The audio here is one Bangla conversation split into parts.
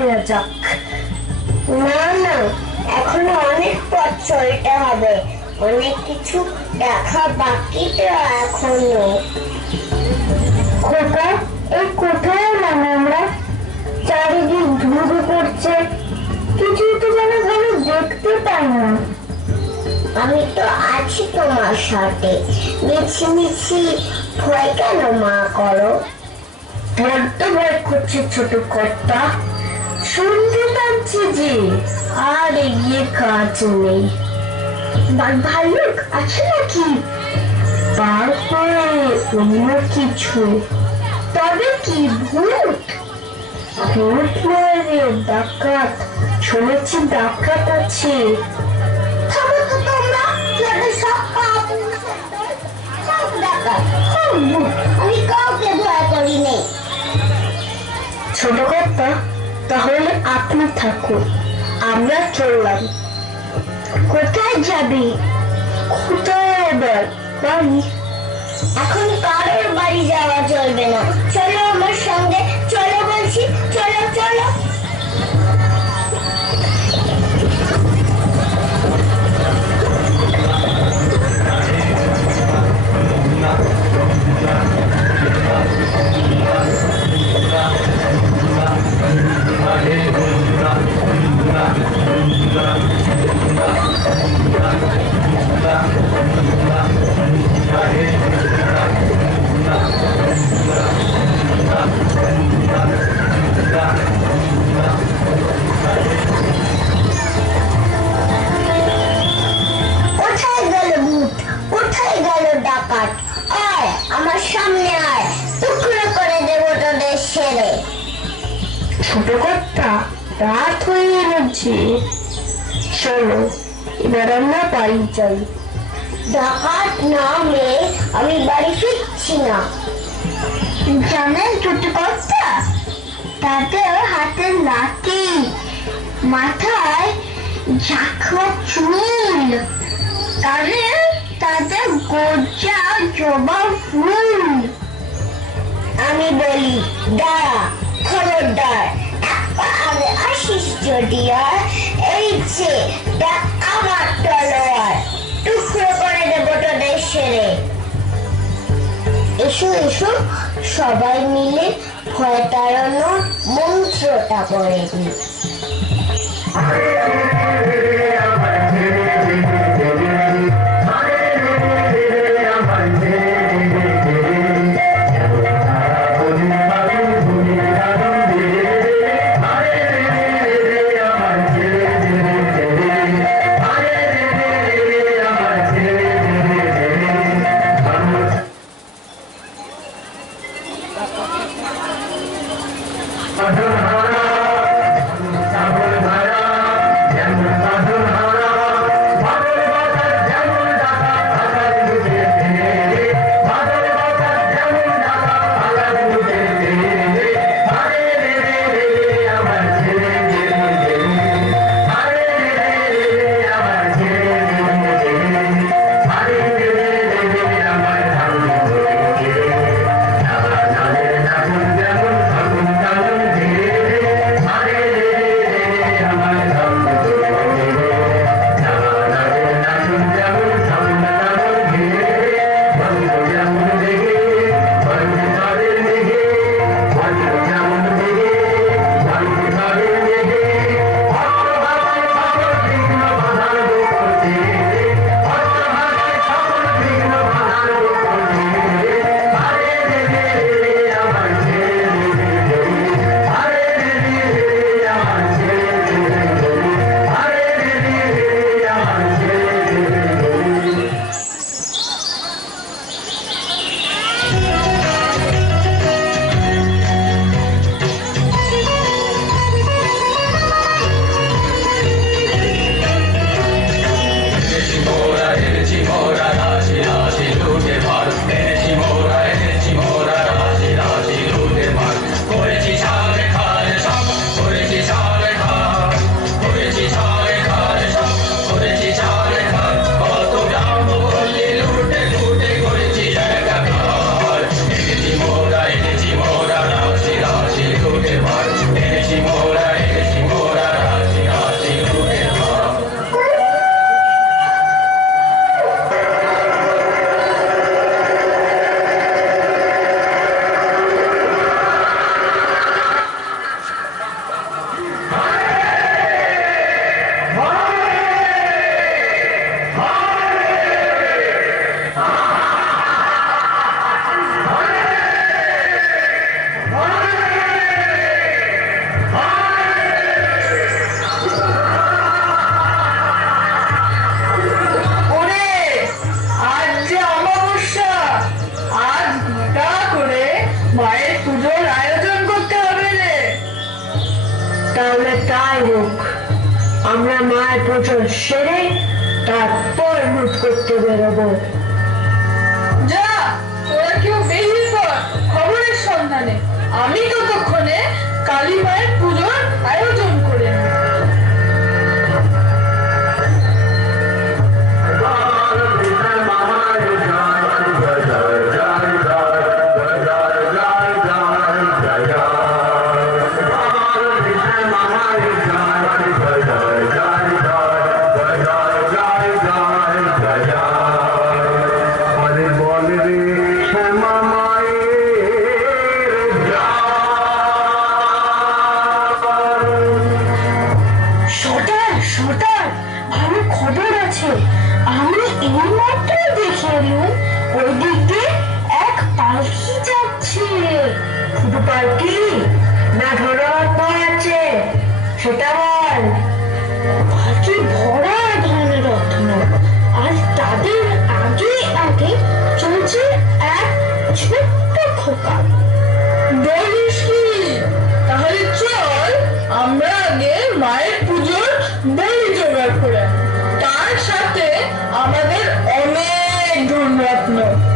ফেরা যাক। না না, এখনও অনেক পথ চলতে হবে। অনেক কিছু দেখা বাকি তো এখনও। খোকা, এই কোথায় এলাম আমরা? চারিদিক ধুধু করছে। কিছুই তো যেন ভালো দেখতে পাই না। আমি তো আছি তোমার সাথে। মিছি মিছি ভয় কেন মা করো? বড্ড ভয় করছে ছোট কর্তা। শুনতে পাচ্ছি যে আর এগিয়ে কাজ নেই। ভাল্লুক, আছে নাকি? তারপরে অন্য কিছু। তবে কি ভূত? ভূত নয়, ডাকাত। শুনেছি ডাকাত আছে। ছোট কর্তা তাহলে আপনি থাকুন, আমরা চললাম। কোথায় যাবি? বাড়ি? এখন কারোর বাড়ি যাওয়া চলবে না। চলো আমার সঙ্গে, চলো বলছি, চলো চলো। ছোট কর্তা রাত হয়ে গেছে চলো এবার আমরা বাড়ি যাই। ডাকাত নামে আমি বাড়ি ফিরছি না। জানেন ছোট কর্তা? তাদের হাতে লাঠি মাথায় ঝাঁকড়া চুল তাদের তাদের গোজা জবা ফুল। আমি বলি দাঁড়া খবরদার আমি আশিস যদি এই যে আমার তলোয়ার। টুকরো করে দেবো তোদের সেরে। এসো এসো, সবাই মিলে ভয় তাড়ানোর মন্ত্রটা করে দিই। বেরোবো যা তোরা কেউ বেরিয়ে পর খবরের সন্ধানে আমি ততক্ষণে কালী মায়ের পুজোর আয়োজন করে নিই। সেটা বল ভরা ধরনের রত্ন। আর তাদের আগে আগে চলছে এক ছোট্ট খোকা। বলিস তাহলে চল আমরা আগে মায়ের পুজোর বলি জোগাড় করে। তার সাথে আমাদের অনেক ধনরত্ন।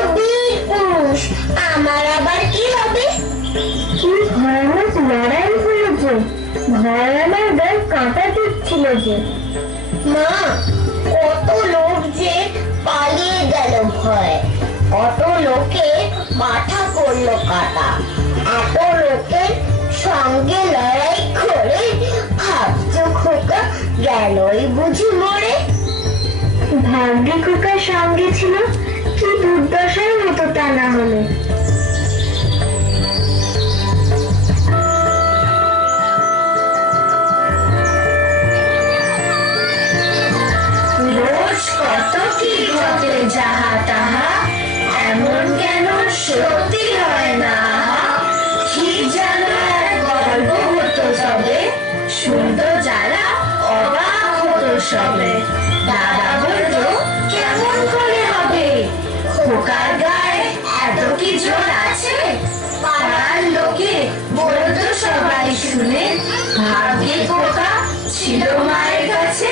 আমি পুরুষ আমার আবার কি হবে? কি ভয়ানক লড়াই হয়েছে। ভয় আমার গায়ে কাঁটা দিচ্ছিল যে। মা কত লোক যে পালিয়ে গেল ভয়। কত লোকে মাথা করল কাটা। এত লোকের সঙ্গে লড়াই করে ভাবছ খোকা গেলই বুঝি মরে। ভাগ্যে খোকার সঙ্গে ছিল কি দুর্দশার মতো তা না হলে। রোজ কত কি ঘটে যাহা তাহা, এমন কেন সত্যি হয় না? কি যেন গল্প হতো শুনতো যারা অবাক হতো সবে। দাদা কি আছে? ছিল মায়ের কাছে।